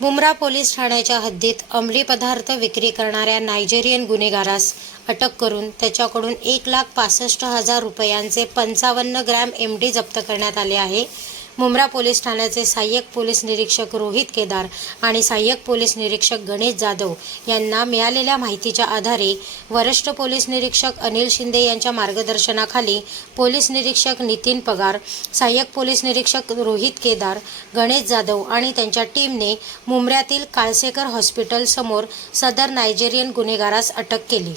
Mumbra police ठाण्याच्या हद्दीत अंमली पदार्थ विक्री करणाऱ्या नायजेरियन गुन्हेगारास अटक करून त्याच्याकडून एक लाख पासष्ट हजार रुपयांचे पंचावन्न ग्रॅम एम डी जप्त करण्यात आले आहे. मुंब्रा पोलीस ठाण्याचे सहाय्यक पोलीस निरीक्षक रोहित केदार आणि सहाय्यक पोलीस निरीक्षक गणेश जाधव यांना मिळालेल्या माहितीच्या आधारे वरिष्ठ पोलीस निरीक्षक अनिल शिंदे यांच्या मार्गदर्शनाखाली पोलीस निरीक्षक नितीन पगार सहाय्यक पोलीस निरीक्षक रोहित केदार गणेश जाधव आणि त्यांच्या टीमने मुंब्र्यातील काळसेकर हॉस्पिटल समोर सदर नायजेरियन गुन्हेगारास अटक केली.